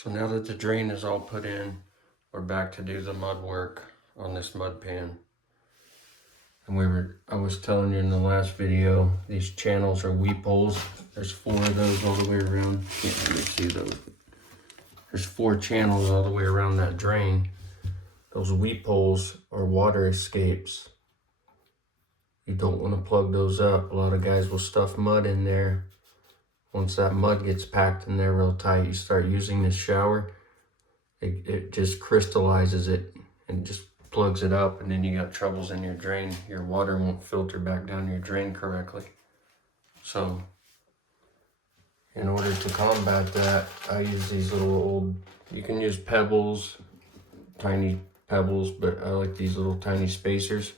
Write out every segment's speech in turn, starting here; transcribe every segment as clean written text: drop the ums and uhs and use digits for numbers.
So now that the drain is all put in, we're back to do the mud work on this mud pan. And I was telling you in the last video, these channels are weep holes. There's 4 of those all the way around. Can't really see those. There's 4 channels all the way around that drain. Those weep holes are water escapes. You don't want to plug those up. A lot of guys will stuff mud in there. Once that mud gets packed in there real tight, you start using this shower, it just crystallizes it and just plugs it up, and then you got troubles in your drain. Your water won't filter back down your drain correctly. So in order to combat that, I use these little old, you can use pebbles, tiny pebbles, but I like these little tiny spacers.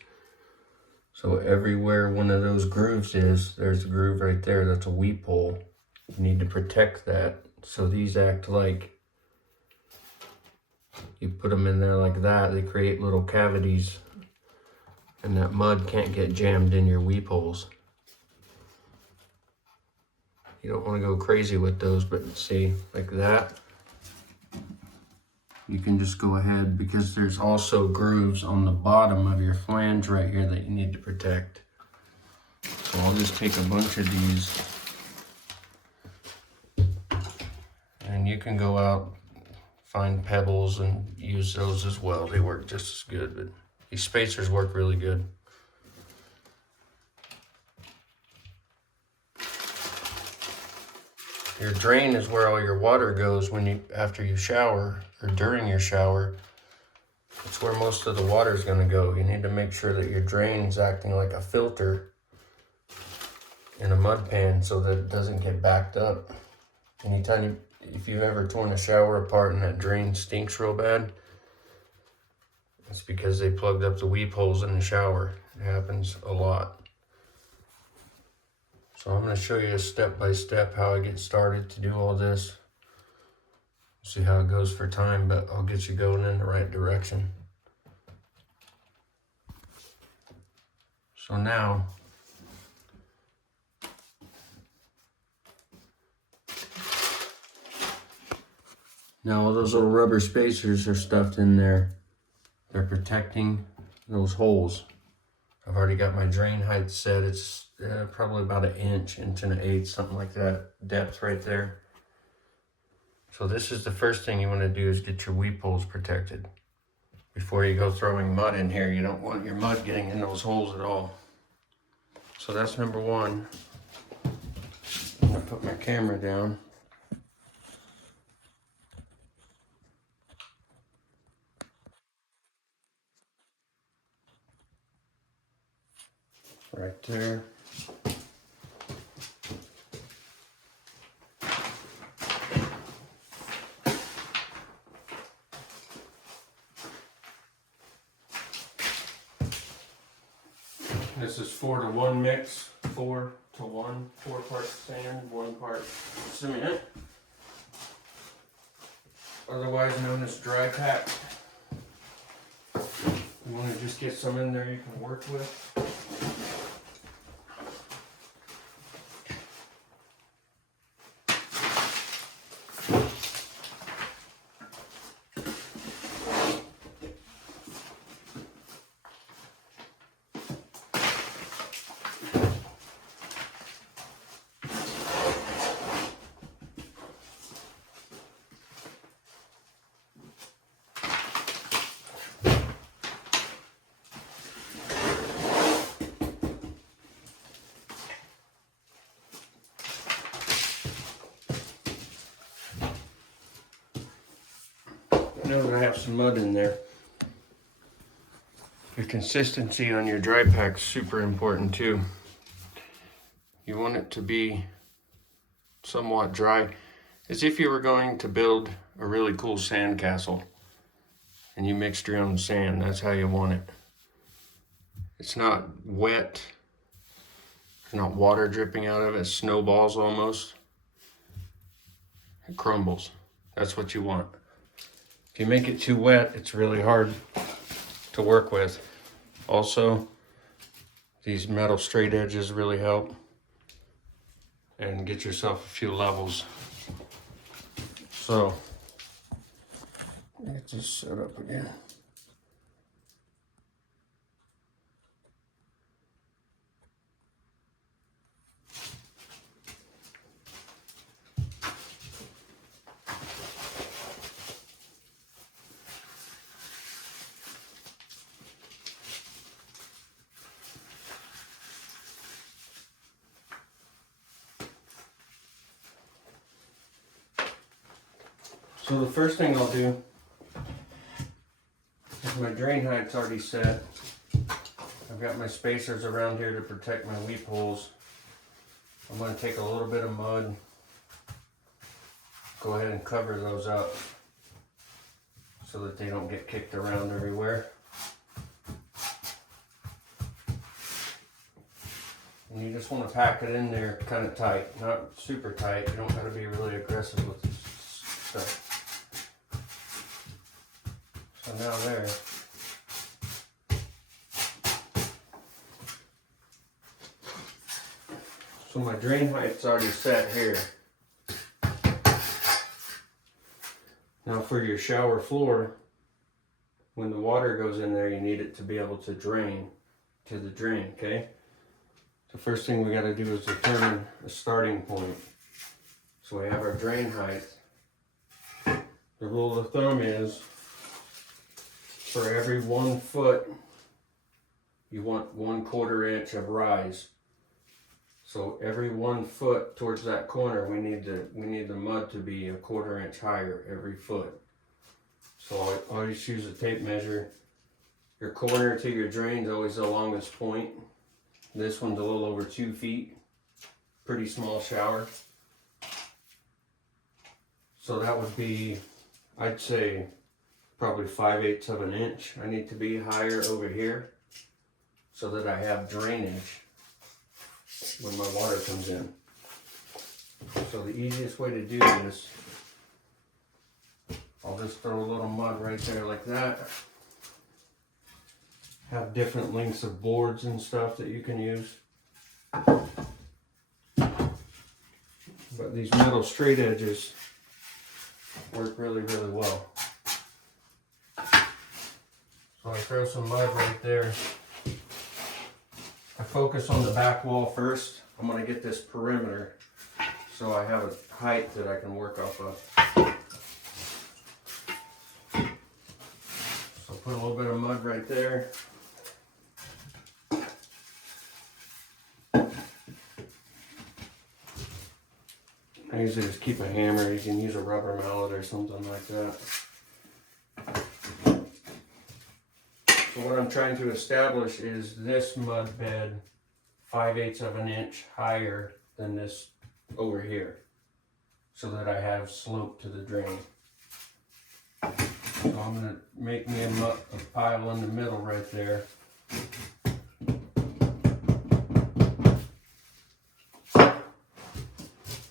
So everywhere one of those grooves is, there's a groove right there, that's a weep hole. You need to protect that. So these act like, you put them in there like that, they create little cavities, and that mud can't get jammed in your weep holes. You don't want to go crazy with those, but see, like that, you can just go ahead, because there's also grooves on the bottom of your flange right here that you need to protect. So I'll just take a bunch of these, and you can go out, find pebbles and use those as well. They work just as good, but these spacers work really good. Your drain is where all your water goes after you shower or during your shower. It's where most of the water is going to go. You need to make sure that your drain's acting like a filter in a mud pan so that it doesn't get backed up. If you've ever torn a shower apart and that drain stinks real bad, it's because they plugged up the weep holes in the shower. It happens a lot. So I'm going to show you step by step how I get started to do all this. See how it goes for time, but I'll get you going in the right direction. So now, all those little rubber spacers are stuffed in there. They're protecting those holes. I've already got my drain height set. It's probably about 1 inch, 1.1 something like that, depth right there. So this is the first thing you want to do, is get your weep holes protected. Before you go throwing mud in here, you don't want your mud getting in those holes at all. So that's number 1. I'm going to put my camera down. Right there. This is 4-to-1 mix, 4-to-1, 4 parts sand, 1 part cement, otherwise known as dry pack. You want to just get some in there you can work with. Now that I have some mud in there, your consistency on your dry pack is super important too. You want it to be somewhat dry, as if you were going to build a really cool sand castle and you mixed your own sand. That's how you want it. It's not wet, there's not water dripping out of it, it snowballs almost. It crumbles. That's what you want. If you make it too wet, it's really hard to work with. Also, these metal straight edges really help. And get yourself a few levels. So this set up again. So the first thing I'll do is my drain height's already set. I've got my spacers around here to protect my weep holes. I'm going to take a little bit of mud, go ahead and cover those up so that they don't get kicked around everywhere. And you just want to pack it in there kind of tight, not super tight. You don't got to be really aggressive with this stuff. So now there. So my drain height's already set here. Now for your shower floor, when the water goes in there, you need it to be able to drain to the drain, okay? The first thing we got to do is determine a starting point. So we have our drain height. The rule of thumb is for every 1 foot, you want 1/4 inch of rise. So every 1 foot towards that corner, we need the mud to be 1/4 inch higher every foot. So I always use a tape measure. Your corner to your drain is always the longest point. This one's a little over 2 feet. Pretty small shower. So that would be, I'd say, probably 5/8 of an inch. I need to be higher over here so that I have drainage when my water comes in. So the easiest way to do this, I'll just throw a little mud right there like that. Have different lengths of boards and stuff that you can use. But these metal straight edges work really, really well. So I throw some mud right there. I focus on the back wall first. I'm going to get this perimeter so I have a height that I can work off of. So put a little bit of mud right there. I usually just keep a hammer. You can use a rubber mallet or something like that. So what I'm trying to establish is this mud bed 5/8 of an inch higher than this over here, so that I have slope to the drain. So I'm going to make me a pile in the middle right there.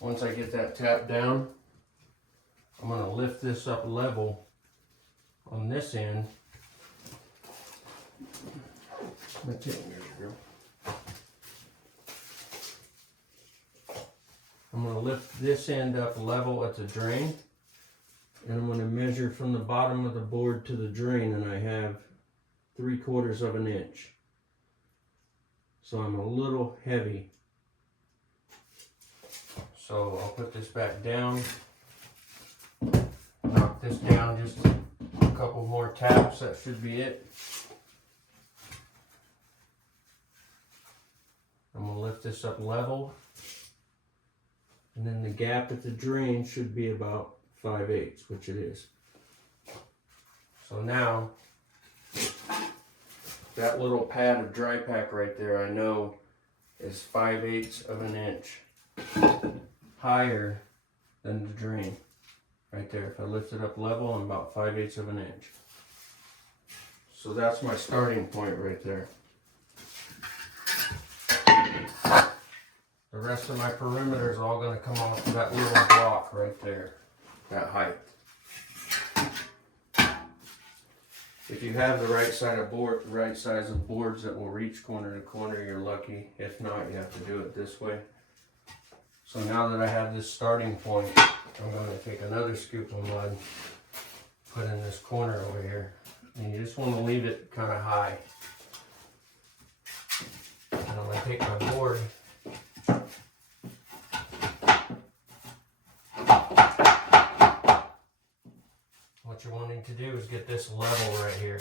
Once I get that tapped down, I'm going to lift this up level on this end. I'm going to lift this end up level at the drain, and I'm going to measure from the bottom of the board to the drain, and I have 3/4 of an inch. So I'm a little heavy. So I'll put this back down, knock this down just a couple more taps, that should be it. I'm going to lift this up level, and then the gap at the drain should be about 5/8, which it is. So now, that little pad of dry pack right there, I know is 5/8 of an inch higher than the drain. Right there. If I lift it up level, I'm about 5/8 of an inch. So that's my starting point right there. The rest of my perimeter is all going to come off of that little block right there, that height. If you have the right size of boards that will reach corner to corner, you're lucky. If not, you have to do it this way. So now that I have this starting point, I'm going to take another scoop of mud put in this corner over here. And you just want to leave it kind of high. And I'm going to take my board. What you're wanting to do is get this level right here.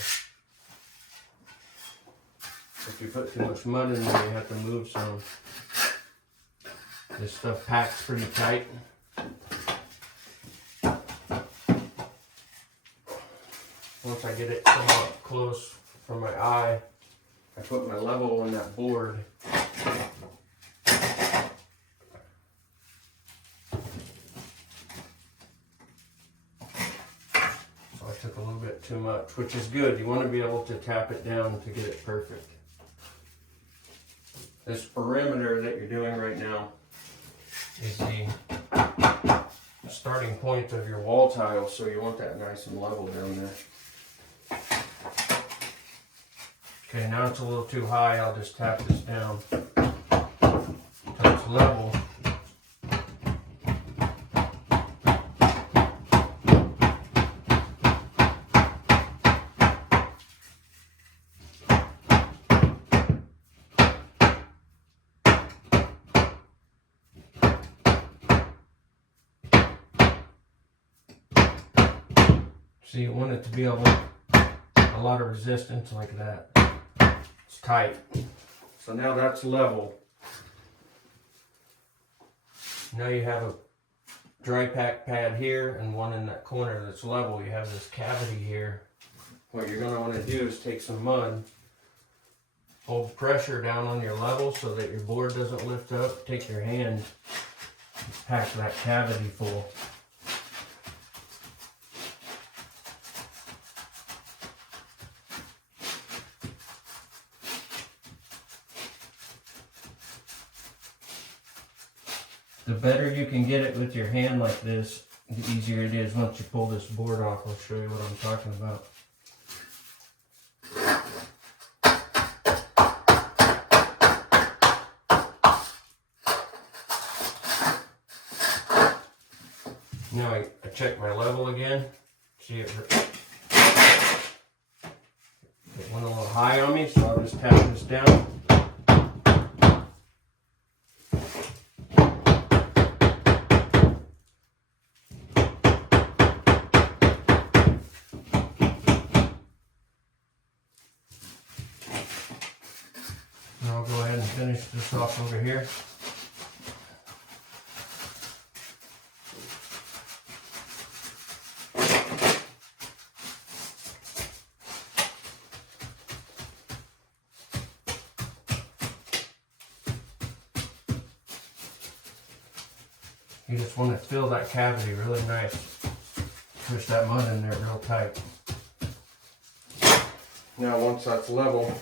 If you put too much mud in there, you have to move some. This stuff packs pretty tight. Once I get it somewhat close from my eye, I put my level on that board. So I took a little bit too much, which is good. You want to be able to tap it down to get it perfect. This perimeter that you're doing right now is the starting point of your wall tile, so you want that nice and level down there. Okay, now it's a little too high. I'll just tap this down until it's level. So you want it to be a lot of resistance like that. It's tight. So now that's level. Now you have a dry pack pad here and one in that corner that's level. You have this cavity here. What you're going to want to do is take some mud, hold pressure down on your level so that your board doesn't lift up. Take your hand, pack that cavity full. The better you can get it with your hand like this, the easier it is once you pull this board off. I'll show you what I'm talking about. Now I check my level again. See it went a little high on me, so I'll just tap this down. I'll go ahead and finish this off over here. You just want to fill that cavity really nice. Push that mud in there real tight. Now once that's level,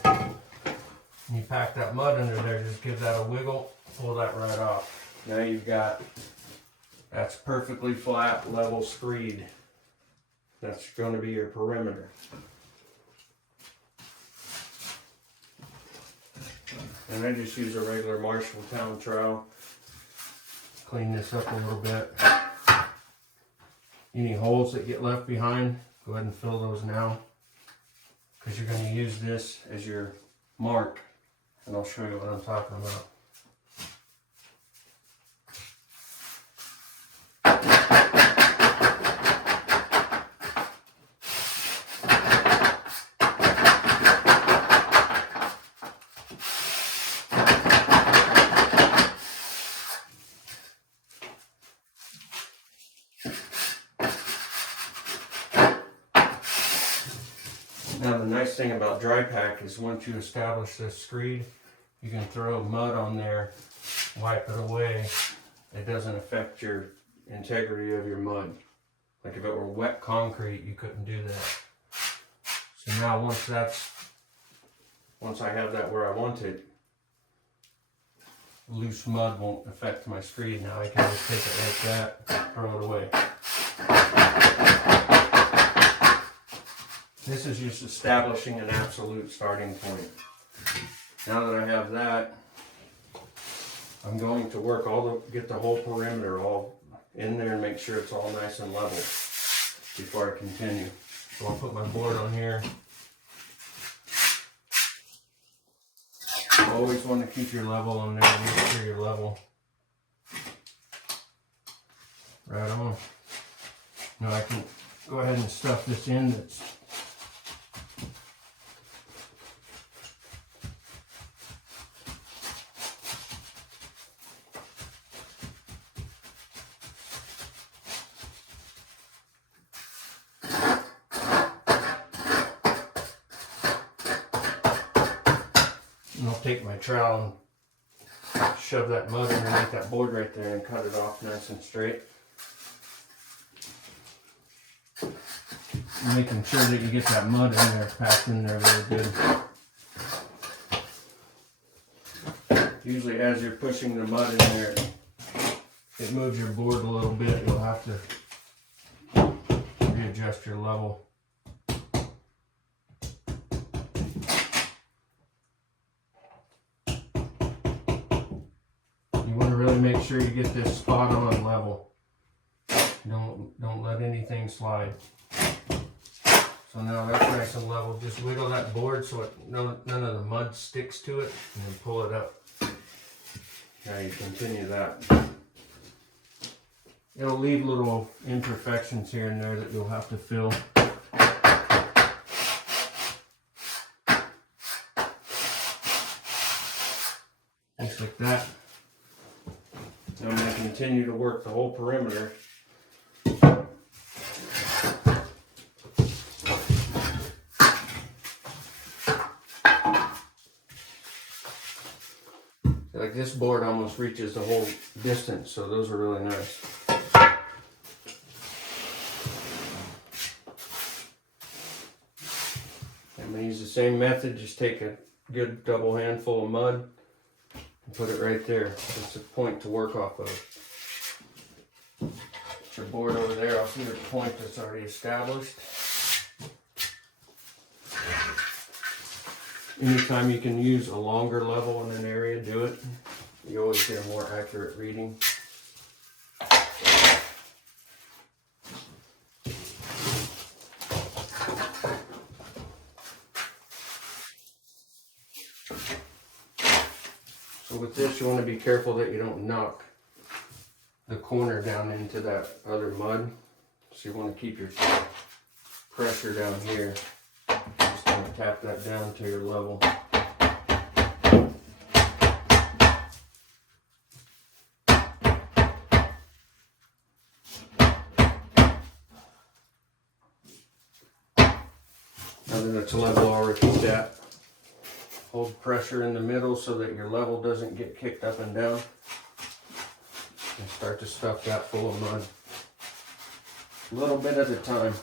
you pack that mud under there, just give that a wiggle, pull that right off. Now you've got, that's perfectly flat, level screed. That's going to be your perimeter. And I just use a regular Marshalltown trowel. Clean this up a little bit. Any holes that get left behind, go ahead and fill those now, because you're going to use this as your mark. And I'll show you what I'm talking about. Now the nice thing about dry pack is once you establish this screed, you can throw mud on there, wipe it away. It doesn't affect your integrity of your mud. Like if it were wet concrete, you couldn't do that. So now once I have that where I want it, loose mud won't affect my screed. Now I can just take it like that, throw it away. This is just establishing an absolute starting point. Now that I have that, I'm going to work get the whole perimeter all in there and make sure it's all nice and level. before I continue. So I'll put my board on here. You always want to keep your level on there, make sure you're level. Right on. Now I can go ahead and stuff this in. And I'll take my trowel and shove that mud underneath that board right there and cut it off nice and straight. Making sure that you get that mud in there, packed in there really good. Usually as you're pushing the mud in there, it moves your board a little bit. You'll have to readjust your level. You want to really make sure you get this spot on level. Don't let anything slide. So now that's nice and level. Just wiggle that board so none of the mud sticks to it, and then pull it up. Now you continue that. It'll leave little imperfections here and there that you'll have to fill. Just like that. Now I'm going to continue to work the whole perimeter. Like this board almost reaches the whole distance, so those are really nice. I'm going to use the same method. Just take a good double handful of mud and put it right there. It's a point to work off of. Put your board over there. I'll see your point that's already established. Anytime you can use a longer level in an area, do it. You always get a more accurate reading. So with this, you want to be careful that you don't knock the corner down into that other mud. So you want to keep your pressure down here. Just going to tap that down to your level. Now that it's level, I'll repeat that. Hold pressure in the middle so that your level doesn't get kicked up and down. And start to stuff that full of mud. A little bit at a time.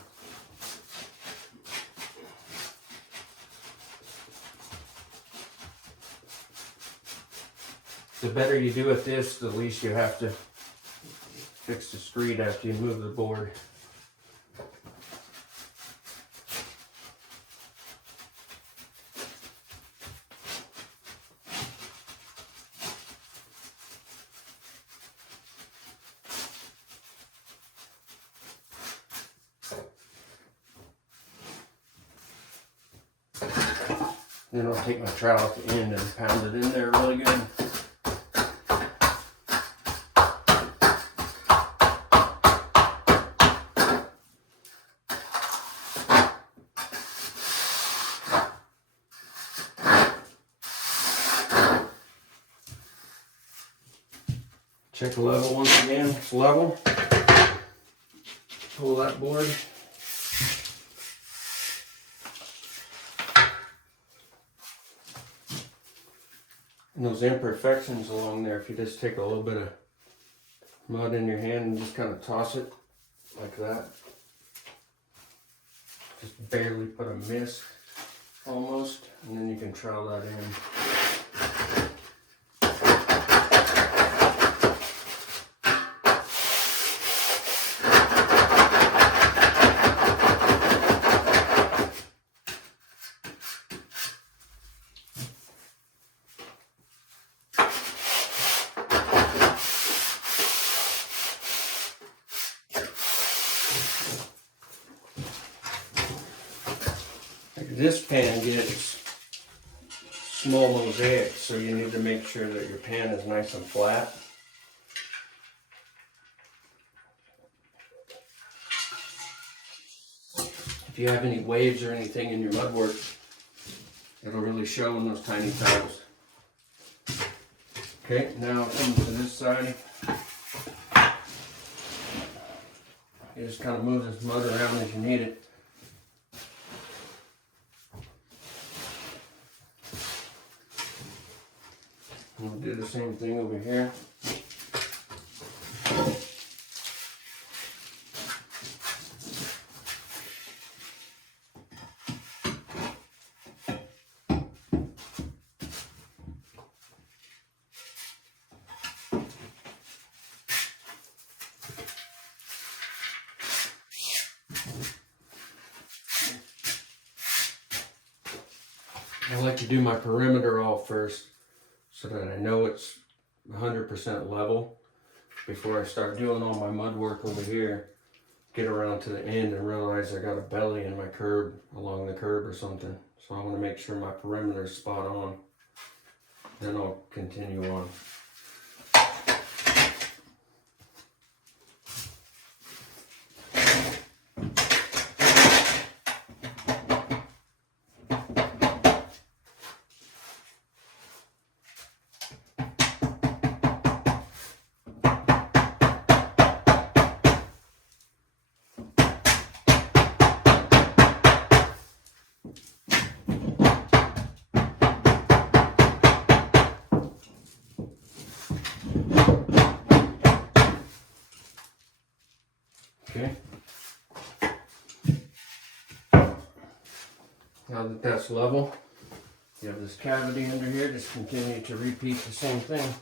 The better you do at this, the least you have to fix the screed after you move the board. Then I'll take my trowel at the end and pound it in there really good. Check the level once again. It's level. Pull that board. And those imperfections along there, if you just take a little bit of mud in your hand and just kind of toss it like that. Just barely put a mist almost, and then you can trowel that in. This pan gets small mosaics, so you need to make sure that your pan is nice and flat. If you have any waves or anything in your mudwork, it'll really show in those tiny tiles. Okay, now coming to this side. You just kind of move this mud around as you need it. And we'll do the same thing over here. I like to do my perimeter all first so that I know it's 100% level before I start doing all my mud work over here. Get around to the end and realize I got a belly in my curb, along the curb or something. So I want to make sure my perimeter is spot on. Then I'll continue on. Okay. Now that that's level, you have this cavity under here, just continue to repeat the same thing.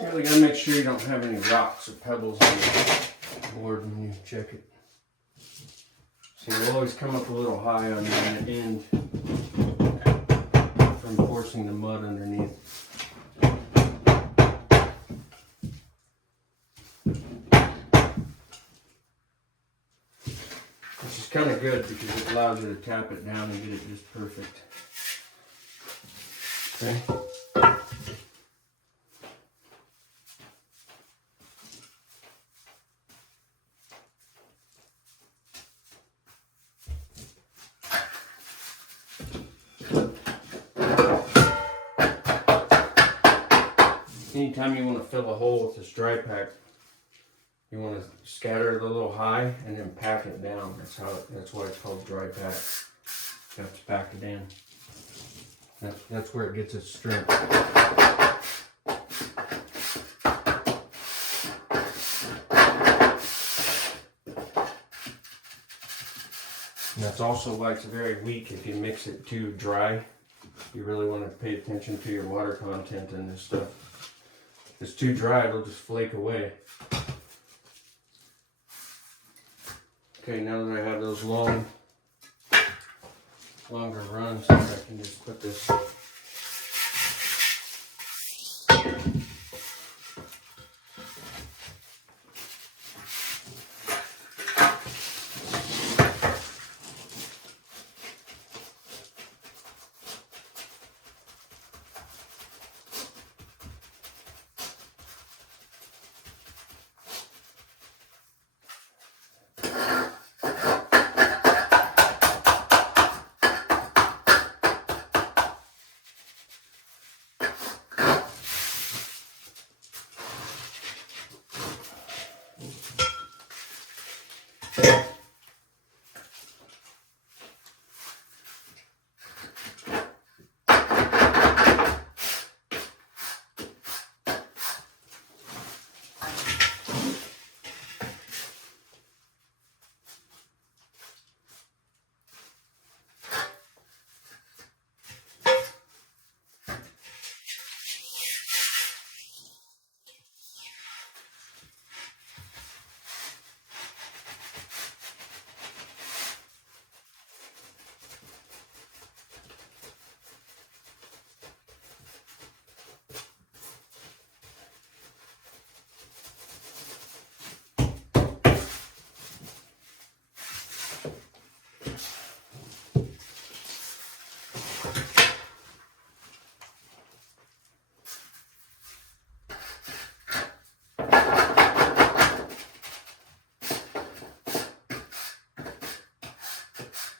You really gotta make sure you don't have any rocks or pebbles on the board when you check it. So you'll always come up a little high on the end from forcing the mud underneath. Which is kind of good because it allows you to tap it down and get it just perfect. Okay. Anytime you want to fill a hole with this dry pack, you want to scatter it a little high and then pack it down. That's why it's called dry pack. You have to pack it in. That's where it gets its strength. And that's also why it's very weak if you mix it too dry. You really want to pay attention to your water content in this stuff. If it's too dry, it'll just flake away. Okay, now that I have those longer runs, I can just put this.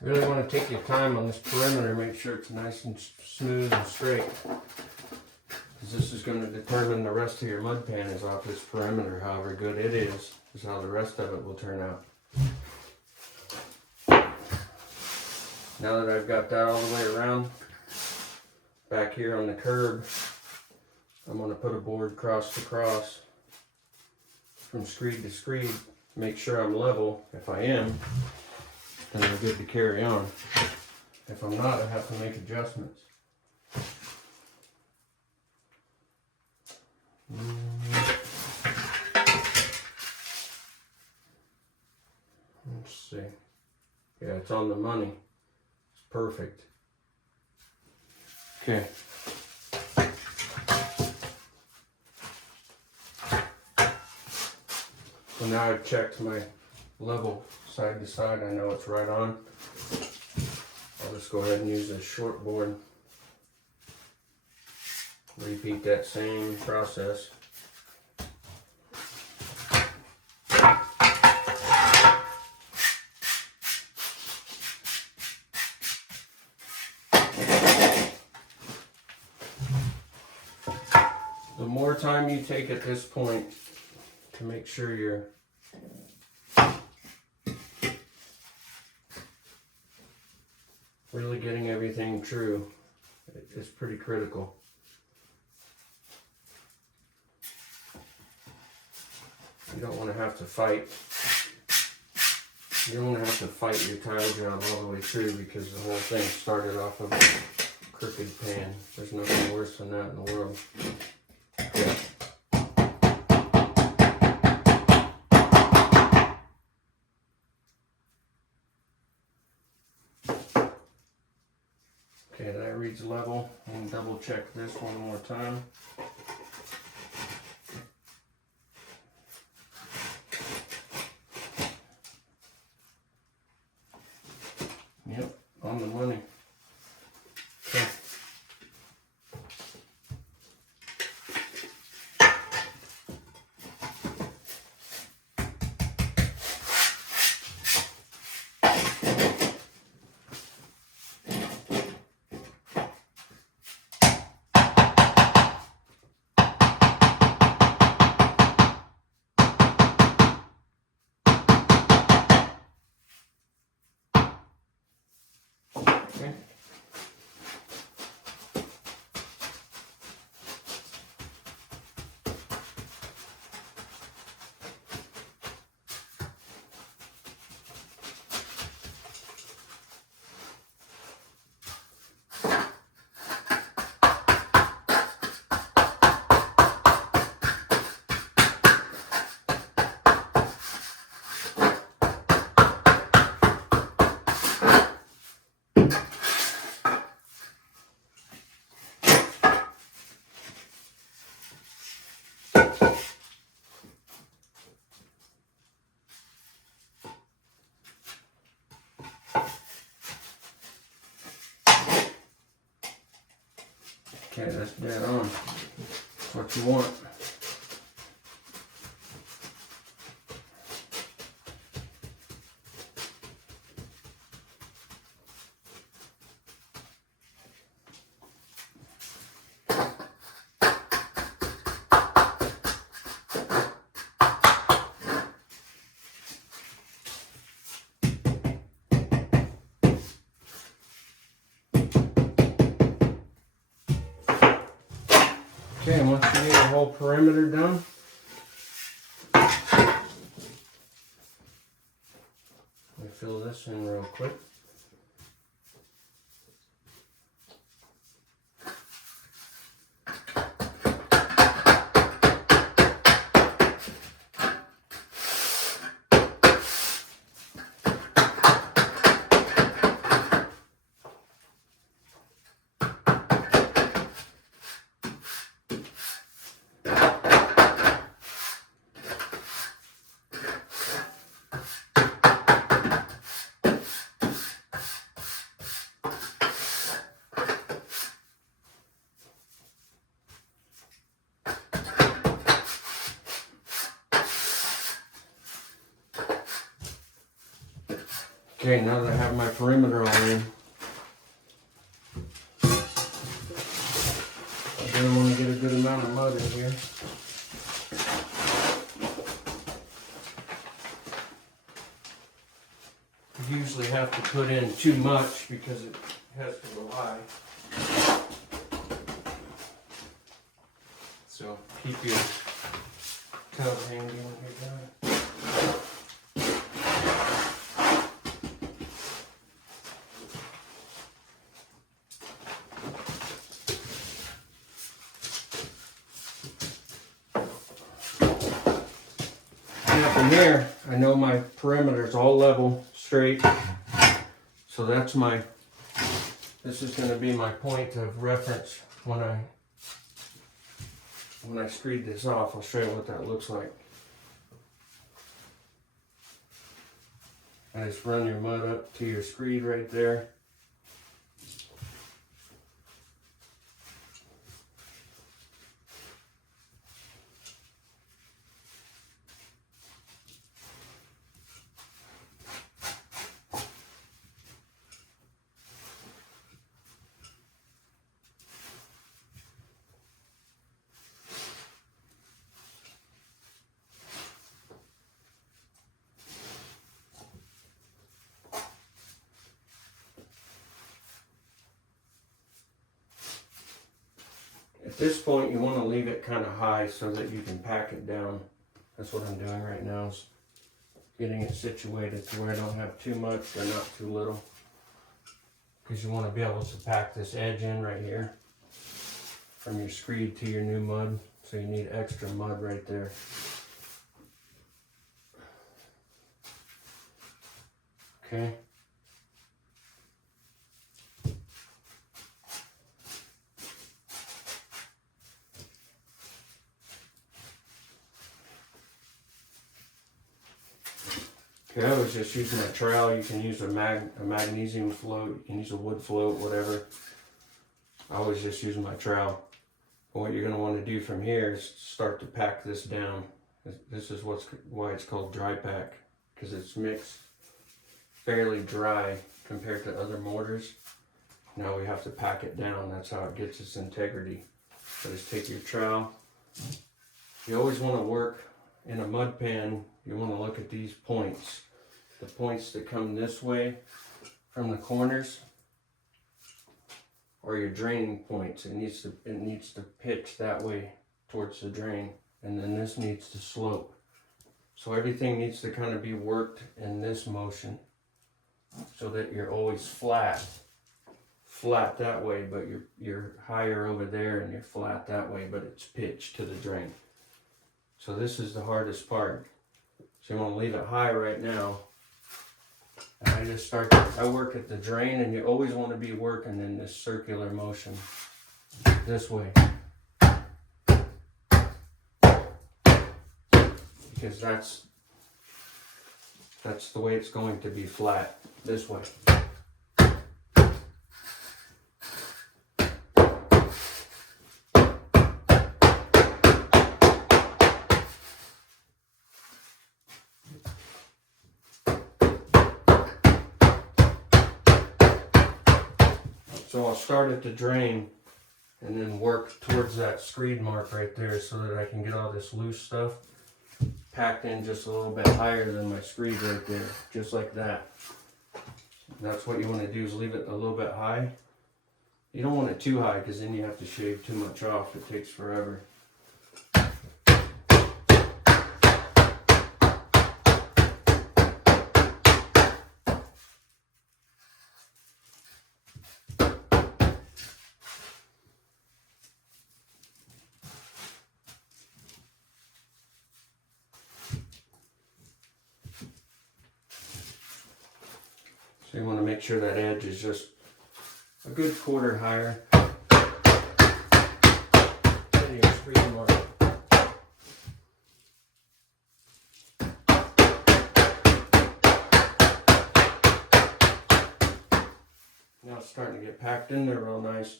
Really want to take your time on this perimeter, make sure it's nice and smooth and straight. Because this is going to determine the rest of your mud pan is off this perimeter. However good it is how the rest of it will turn out. Now that I've got that all the way around, back here on the curb, I'm going to put a board cross to cross from screed to screed. Make sure I'm level. If I am, then I'm good to carry on. If I'm not, I have to make adjustments. Let's see. Yeah, it's on the money. It's perfect. Okay. So now I've checked my level side to side. I know it's right on. I'll just go ahead and use this short board. Repeat that same process. The more time you take at this point to make sure you're really getting everything true, it's pretty critical. You don't want to have to fight. You don't want to have to fight your tile job all the way through because the whole thing started off of a crooked pan. There's nothing worse than that in the world. Yeah. Okay, that reads level. And double check this one more time. Yep, on the money. Okay. Okay, that's dead on. That's what you want. Okay, once you get your whole perimeter done, let me fill this in real quick. Okay, now that I have my perimeter all in, I really want to get a good amount of mud in here. You usually have to put in too much because it has to go high. So keep your tub handy when you're done. Now from here, I know my perimeter is all level, straight. So that's this is going to be my point of reference when I screed this off. I'll show you what that looks like. And just run your mud up to your screed right there. At this point, you want to leave it kind of high so that you can pack it down. That's what I'm doing right now, is getting it situated to where I don't have too much or not too little. Because you want to be able to pack this edge in right here from your screed to your new mud. So you need extra mud right there. Okay. Okay, I always just use my trowel. You can use a magnesium float, you can use a wood float, whatever. I always just use my trowel. But what you're going to want to do from here is start to pack this down. This is why it's called dry pack, because it's mixed fairly dry compared to other mortars. Now we have to pack it down. That's how it gets its integrity. So just take your trowel. You always want to work in a mud pan. You want to look at these points. The points that come this way from the corners are your draining points. It needs to pitch that way towards the drain, and then this needs to slope. So everything needs to kind of be worked in this motion so that you're always flat that way, but you're higher over there, and you're flat that way, but it's pitched to the drain. So this is the hardest part. So you want to leave it high right now. And I work at the drain, and you always want to be working in this circular motion. This way. Because that's the way it's going to be flat. This way. So I'll start at the drain and then work towards that screed mark right there so that I can get all this loose stuff packed in just a little bit higher than my screed right there, just like that. That's what you want to do, is leave it a little bit high. You don't want it too high because then you have to shave too much off. It takes forever. So you want to make sure that edge is just a good quarter higher than your screed mark. Now it's starting to get packed in there real nice.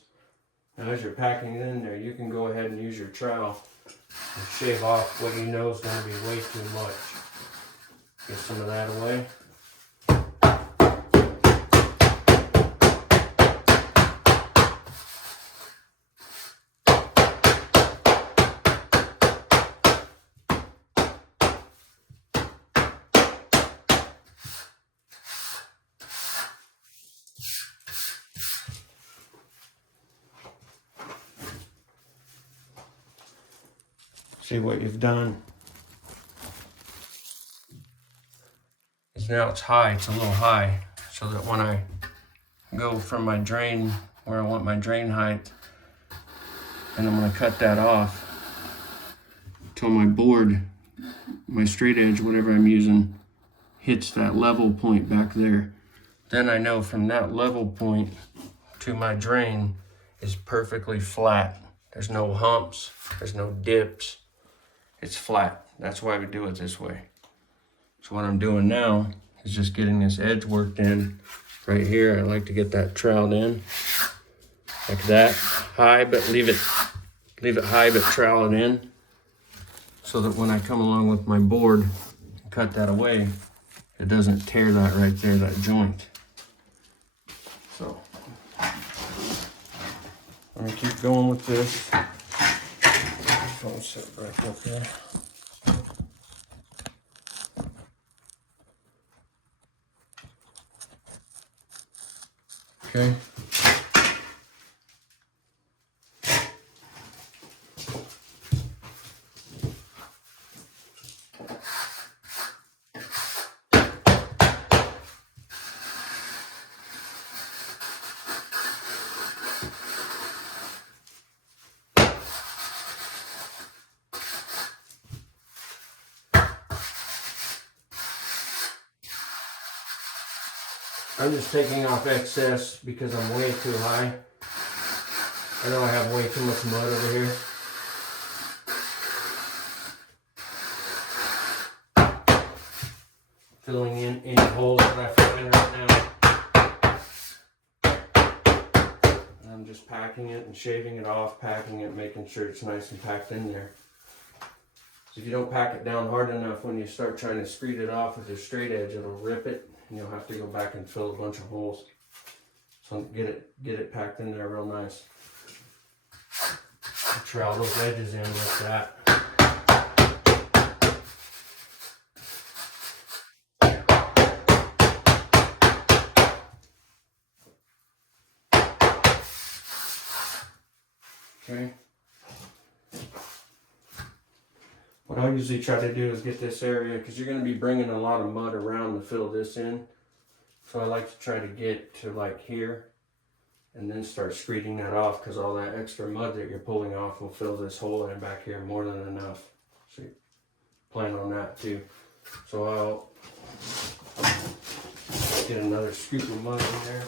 Now as you're packing it in there, you can go ahead and use your trowel and shave off what you know is going to be way too much. Get some of that away. See what you've done is now it's high, it's a little high, so that when I go from my drain where I want my drain height, and I'm going to cut that off till my board, my straight edge, whatever I'm using, hits that level point back there. Then I know from that level point to my drain is perfectly flat. There's no humps, there's no dips, it's flat. That's why we do it this way. So what I'm doing now is just getting this edge worked in right here. I like to get that troweled in like that, high, but leave it high, but trowel it in, so that when I come along with my board and cut that away, it doesn't tear that right there, that joint. So let me keep going with this. Phone set back up there. Okay. I'm just taking off excess because I'm way too high. I know I have way too much mud over here. Filling in any holes that I find right now. And I'm just packing it and shaving it off, packing it, making sure it's nice and packed in there. So if you don't pack it down hard enough, when you start trying to screed it off with your straight edge, it'll rip it. And you'll have to go back and fill a bunch of holes. So get it packed in there real nice. Trowel those edges in like that. Okay. What I usually try to do is get this area, because you're going to be bringing a lot of mud around to fill this in. So I like to try to get to like here and then start screeding that off, because all that extra mud that you're pulling off will fill this hole in back here more than enough. So you plan on that too. So I'll get another scoop of mud in there.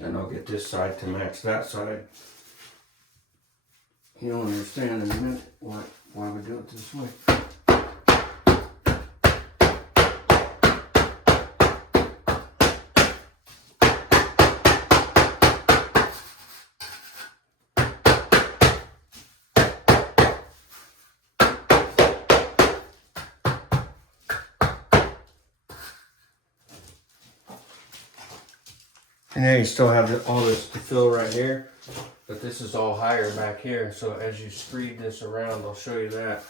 Then I'll get this side to match that side. You'll understand in a minute why we do it this way. And now you still have all this to fill right here, but this is all higher back here. So as you screed this around, I'll show you that.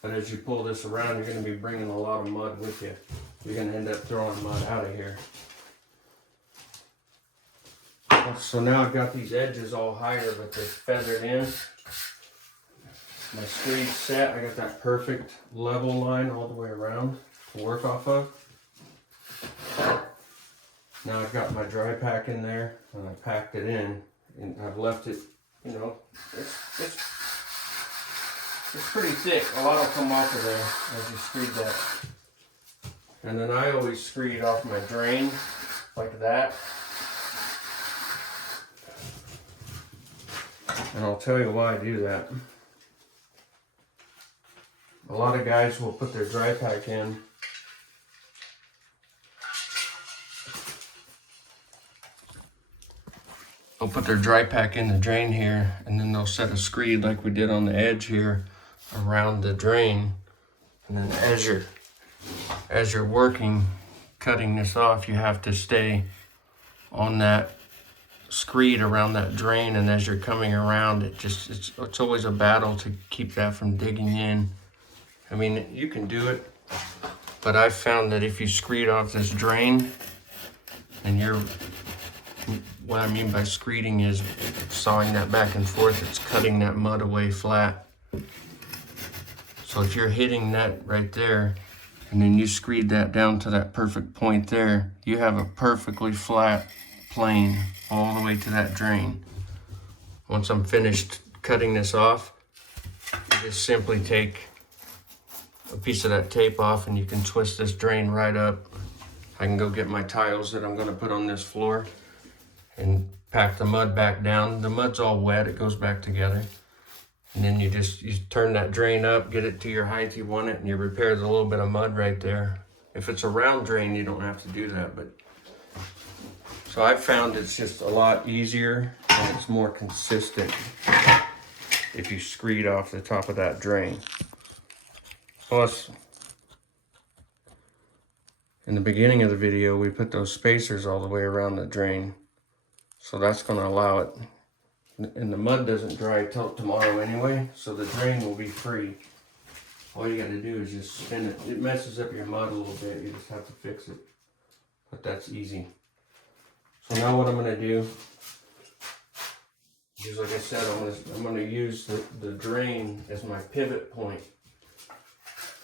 But as you pull this around, you're going to be bringing a lot of mud with you. You're going to end up throwing mud out of here. So now I've got these edges all higher, but they're feathered in. My screed's set. I got that perfect level line all the way around to work off of. Now I've got my dry pack in there, and I packed it in, and I've left it you know, it's pretty thick. A lot will come off of there as you screed that. And then I always screed off my drain like that. And I'll tell you why I do that. A lot of guys will put their dry pack in. They'll put their dry pack in the drain here, and then they'll set a screed like we did on the edge here around the drain. And then as you're working, cutting this off, you have to stay on that screed around that drain, and as you're coming around, it's always a battle to keep that from digging in. I mean, you can do it, but I've found that if you screed off this drain, and what I mean by screeding is sawing that back and forth, it's cutting that mud away flat. So if you're hitting that right there, and then you screed that down to that perfect point there, you have a perfectly flat plane all the way to that drain. Once I'm finished cutting this off, you just simply take a piece of that tape off and you can twist this drain right up. I can go get my tiles that I'm going to put on this floor and pack the mud back down. The mud's all wet, it goes back together. And then you turn that drain up, get it to your height you want it, and you repair the little bit of mud right there. If it's a round drain, you don't have to do that. But so I've found it's just a lot easier and it's more consistent if you screed off the top of that drain. Plus, in the beginning of the video, we put those spacers all the way around the drain. So that's going to allow it. And the mud doesn't dry till tomorrow anyway, so the drain will be free. All you got to do is just spin it. It messes up your mud a little bit, you just have to fix it. But that's easy. So now what I'm going to do is, like I said, I'm going to use the drain as my pivot point.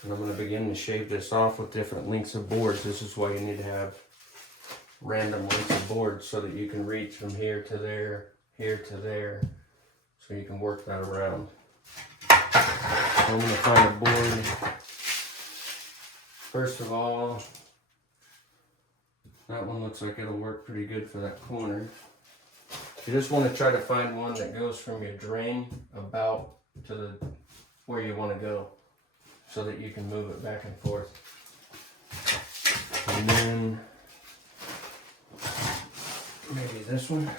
And I'm going to begin to shave this off with different lengths of boards. This is why you need to have random lengths of boards so that you can reach from here to there, here to there, so you can work that around. So I'm going to find a board. First of all, that one looks like it'll work pretty good for that corner. You just want to try to find one that goes from your drain about to where you want to go, so that you can move it back and forth. And then maybe this one.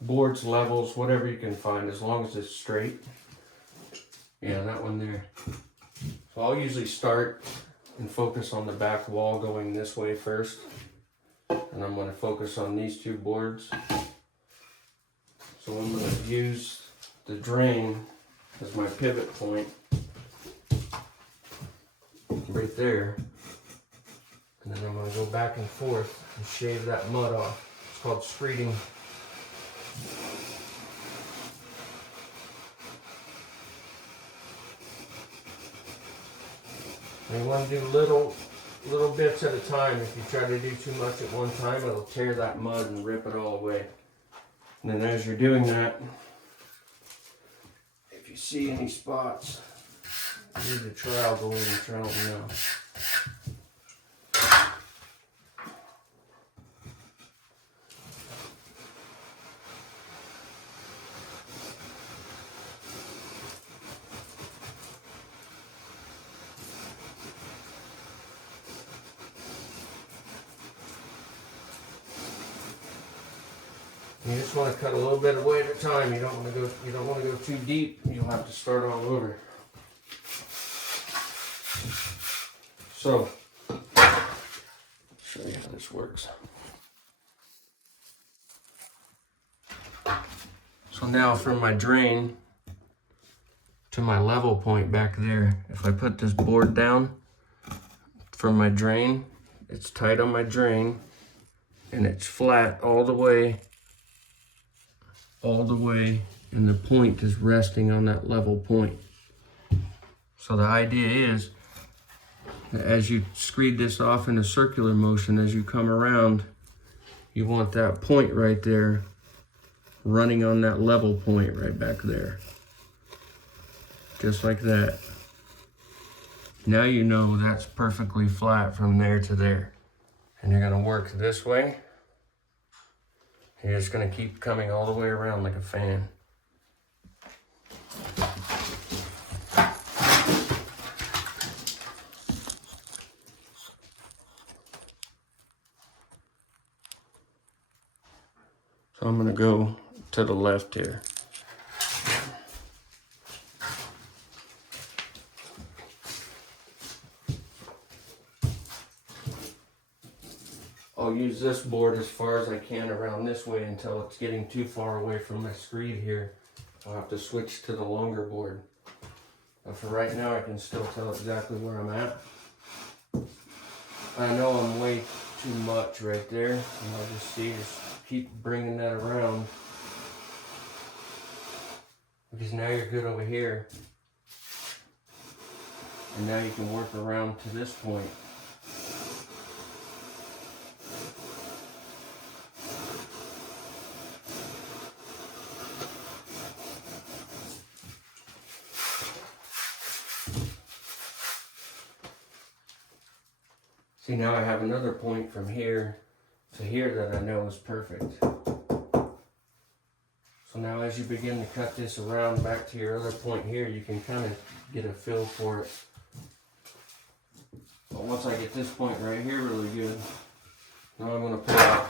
Boards, levels, whatever you can find, as long as it's straight. Yeah, that one there. So I'll usually start and focus on the back wall going this way first. And I'm going to focus on these two boards. So I'm going to use the drain as my pivot point right there. And then I'm going to go back and forth and shave that mud off. It's called screeding. And you want to do little bits at a time. If you try to do too much at one time, it'll tear that mud and rip it all away. And then as you're doing that, if you see any spots, you need a trowel, go in and trowel them out. You just want to cut a little bit away at a time. You don't want to go too deep. You'll have to start all over. So, I'll show you how this works. So now from my drain to my level point back there, if I put this board down from my drain, it's tight on my drain and it's flat all the way, and the point is resting on that level point. So the idea is that as you screed this off in a circular motion, as you come around, you want that point right there running on that level point right back there. Just like that. Now you know that's perfectly flat from there to there. And you're gonna work this way. You're just gonna keep coming all the way around like a fan. So I'm gonna go to the left here. I'll use this board as far as I can around this way until it's getting too far away from my screed here. I'll have to switch to the longer board. But for right now, I can still tell exactly where I'm at. I know I'm way too much right there. And I'll just keep bringing that around. Because now you're good over here. And now you can work around to this point. See, now I have another point from here to here that I know is perfect. So now as you begin to cut this around back to your other point here, you can kind of get a feel for it. But once I get this point right here really good, now I'm going to pull out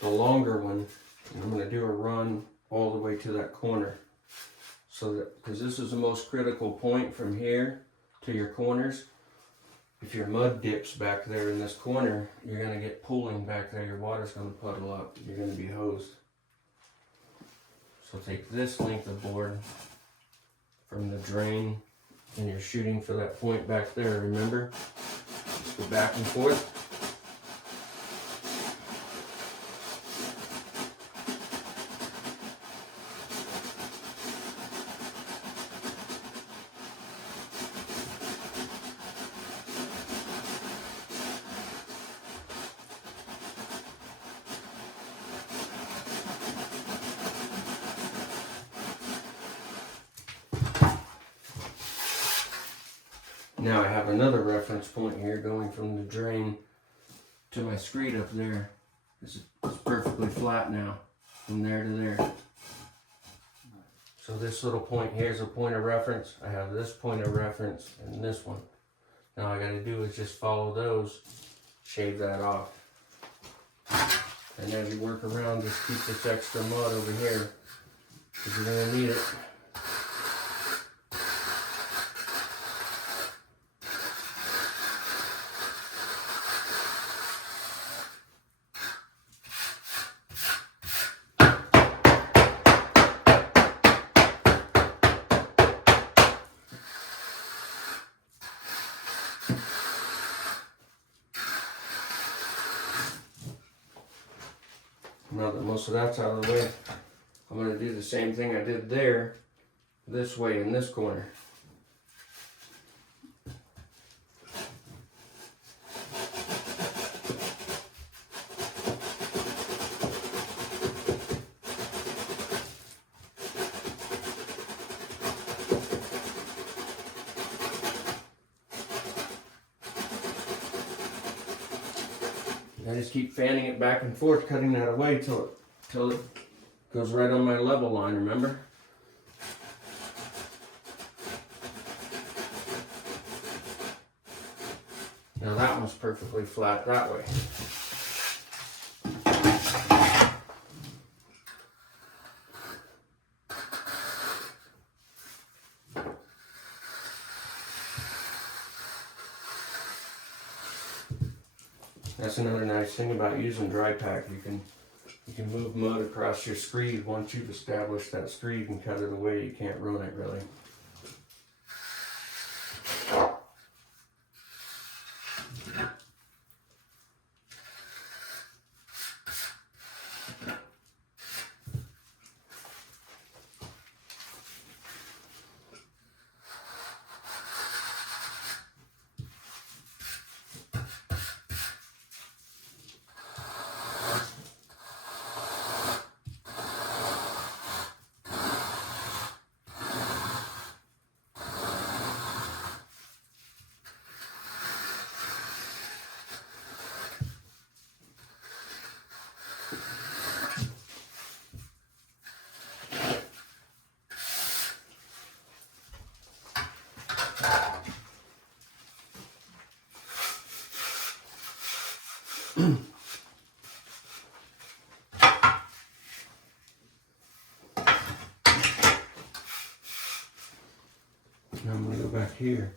the longer one and I'm going to do a run all the way to that corner. So that, because this is the most critical point from here to your corners. If your mud dips back there in this corner, you're going to get pooling back there. Your water's going to puddle up. You're going to be hosed. So take this length of board from the drain and you're shooting for that point back there. Remember? Go back and forth. Now I have another reference point here going from the drain to my screed up there. It's perfectly flat now from there to there. So this little point here is a point of reference. I have this point of reference and this one. Now all I got to do is just follow those, shave that off. And as you work around, just keep this extra mud over here because you're going to need it. Now that most of that's out of the way, I'm going to do the same thing I did there, this way in this corner. I just keep fanning it back and forth, cutting that away till it goes right on my level line, remember? Now that one's perfectly flat that way. That's another nice thing about using dry pack. You can move mud across your screed once you've established that screed and cut it away. You can't ruin it really. Now I'm going to go back here.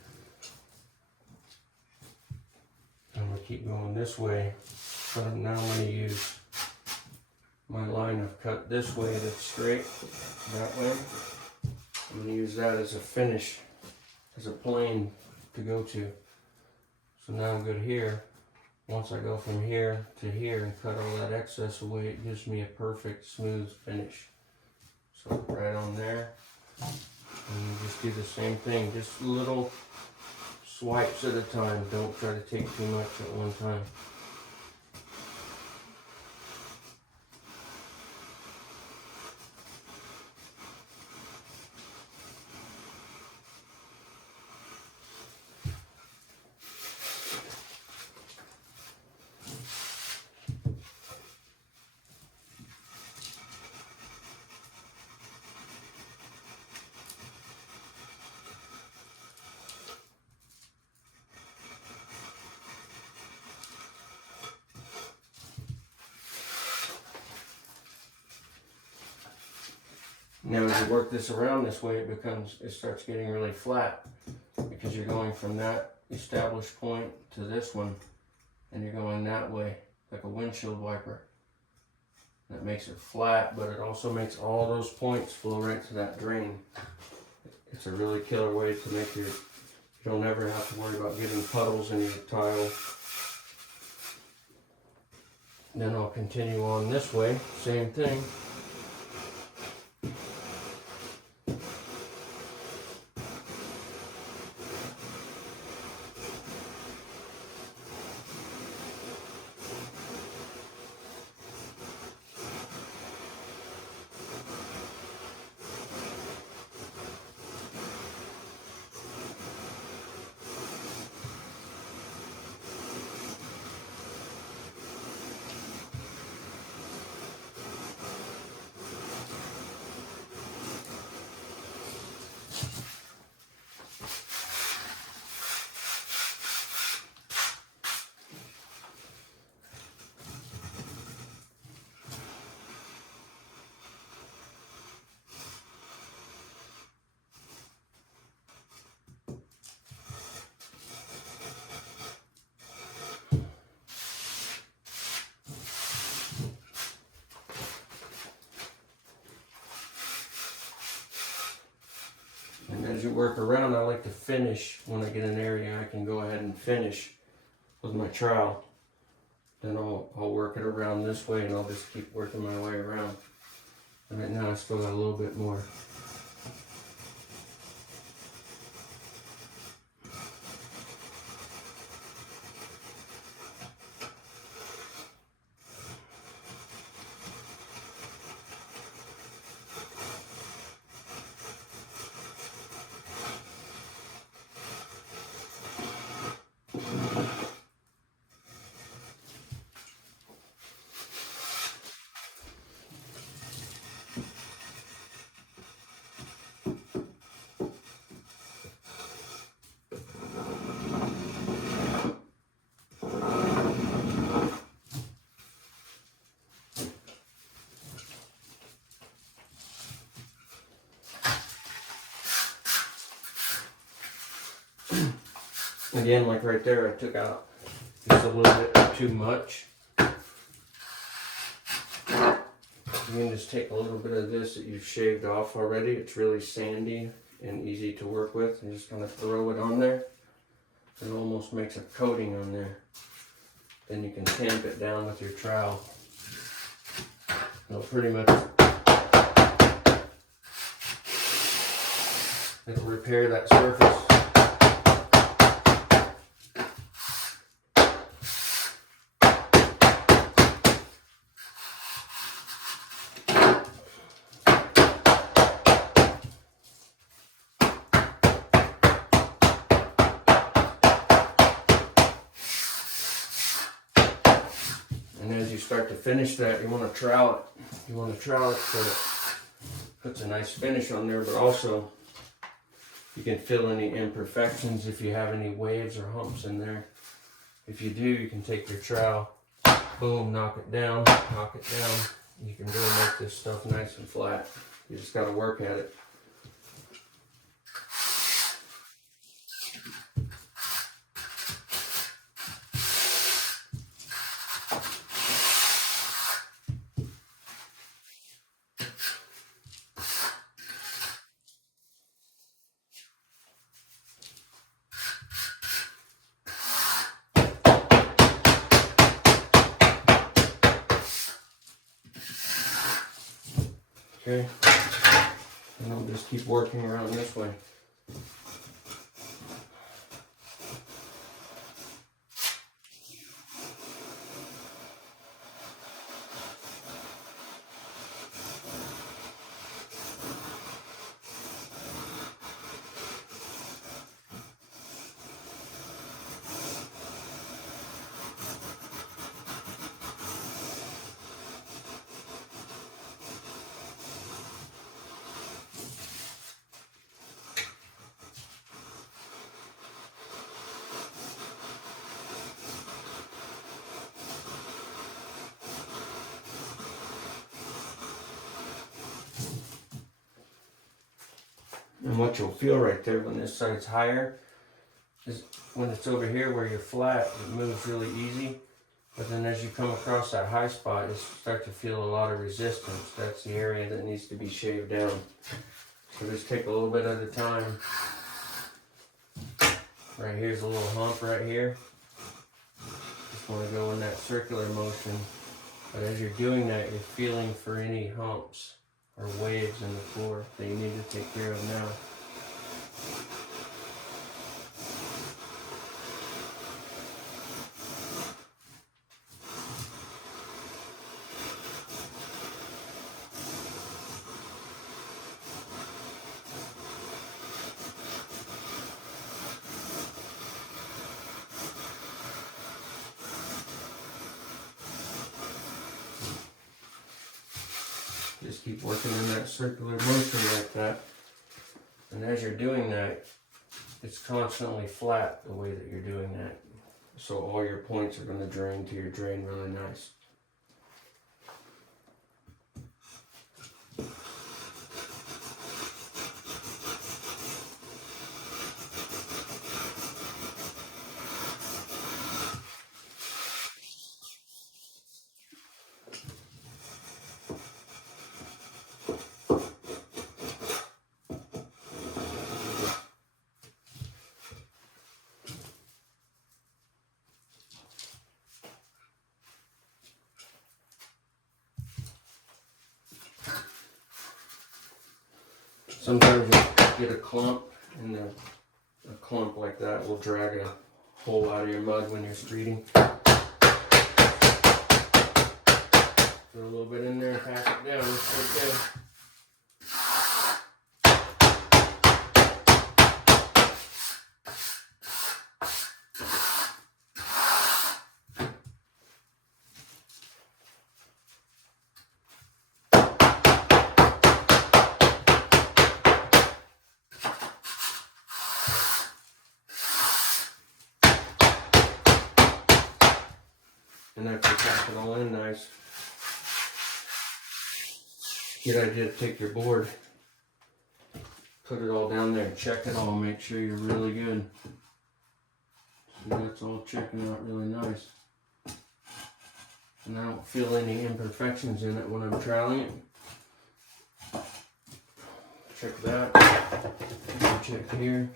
I'm going to keep going this way, but now I'm going to use my line of cut this way that's straight, that way. I'm going to use that as a finish, as a plane to go to. So now I'm good here. Once I go from here to here and cut all that excess away, it gives me a perfect smooth finish. So right on there. And you just do the same thing, just little swipes at a time. Don't try to take too much at one time. Now as you work this around this way, it starts getting really flat because you're going from that established point to this one and you're going that way like a windshield wiper. That makes it flat, but it also makes all those points flow right to that drain. It's a really killer way to make you don't ever have to worry about getting puddles in your tile. Then I'll continue on this way, same thing. And as you work around, I like to finish. When I get an area, I can go ahead and finish with my trowel. Then I'll work it around this way, and I'll just keep working my way around. And right now I still got a little bit more. Again, like right there, I took out just a little bit too much. You can just take a little bit of this that you've shaved off already. It's really sandy and easy to work with. You're just going to throw it on there. It almost makes a coating on there. Then you can tamp it down with your trowel. It'll pretty much, it'll repair that surface. And as you start to finish that, you want to trowel it. You want to trowel it so it puts a nice finish on there, but also you can fill any imperfections if you have any waves or humps in there. If you do, you can take your trowel boom, knock it down, knock it down. You can really make this stuff nice and flat. You just got to work at it. Okay, and I'll just keep working around this way. And what you'll feel right there when this side's higher is when it's over here where you're flat, it moves really easy. But then as you come across that high spot, you start to feel a lot of resistance. That's the area that needs to be shaved down. So just take a little bit at a time. Right here's a little hump right here. Just want to go in that circular motion. But as you're doing that, you're feeling for any humps or waves in the floor that you need to take care of now. Just keep working in that circular motion like that. And as you're doing that, it's constantly flat the way that you're doing that. So all your points are going to drain to your drain really nice. Sometimes you get a clump, and a clump like that will drag a hole out of your mud when you're streeting. Throw a little bit in there and pack it down. It's okay. And after you pack it all in nice, good idea to take your board, put it all down there, check it all, make sure you're really good. See, that's all checking out really nice. And I don't feel any imperfections in it when I'm troweling it. Check that. Check here.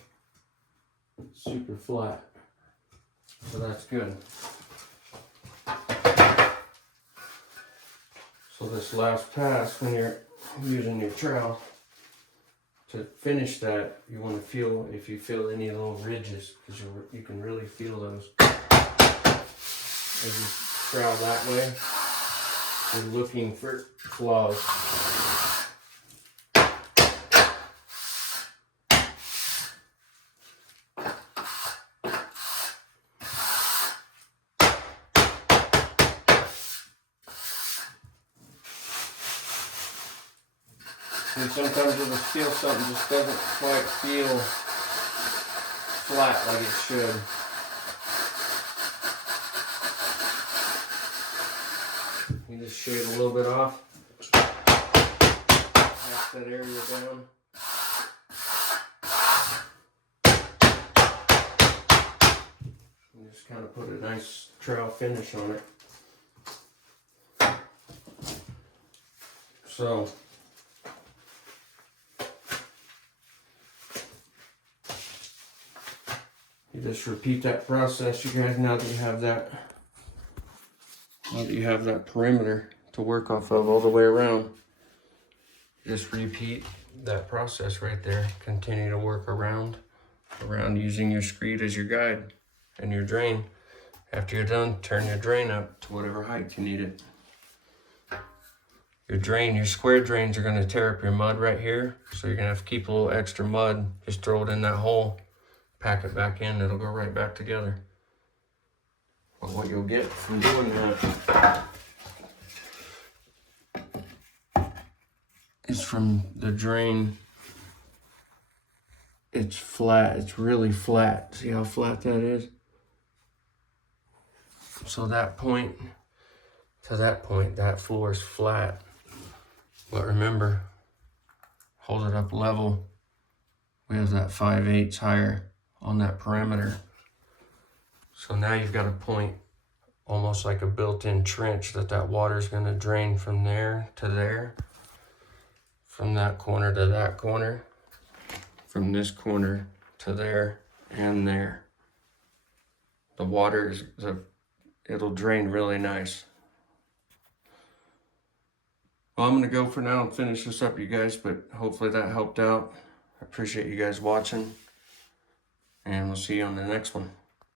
Super flat. So that's good. So this last pass, when you're using your trowel, to finish that, you want to feel if you feel any little ridges, because you can really feel those. As you trowel that way, you're looking for flaws. And sometimes you'll feel something just doesn't quite feel flat like it should. Just shave a little bit off. Pass that area down. And just kind of put a nice trowel finish on it. So you just repeat that process, you guys, now that you have that perimeter to work off of all the way around. Just repeat that process right there. Continue to work around using your screed as your guide and your drain. After you're done, turn your drain up to whatever height you need it. Your square drains are going to tear up your mud right here, so you're going to have to keep a little extra mud. Just throw it in that hole, pack it back in, it'll go right back together. But what you'll get from doing that is from the drain, it's flat, it's really flat. See how flat that is? So that point to that point, that floor is flat. But remember, hold it up level. We have that 5/8 higher on that perimeter. So now you've got a point almost like a built-in trench that water is going to drain from there to there, from that corner to that corner, from this corner to there and there. The water it'll drain really nice. Well, I'm going to go for now and finish this up, you guys, but hopefully that helped out. I appreciate you guys watching, and we'll see you on the next one.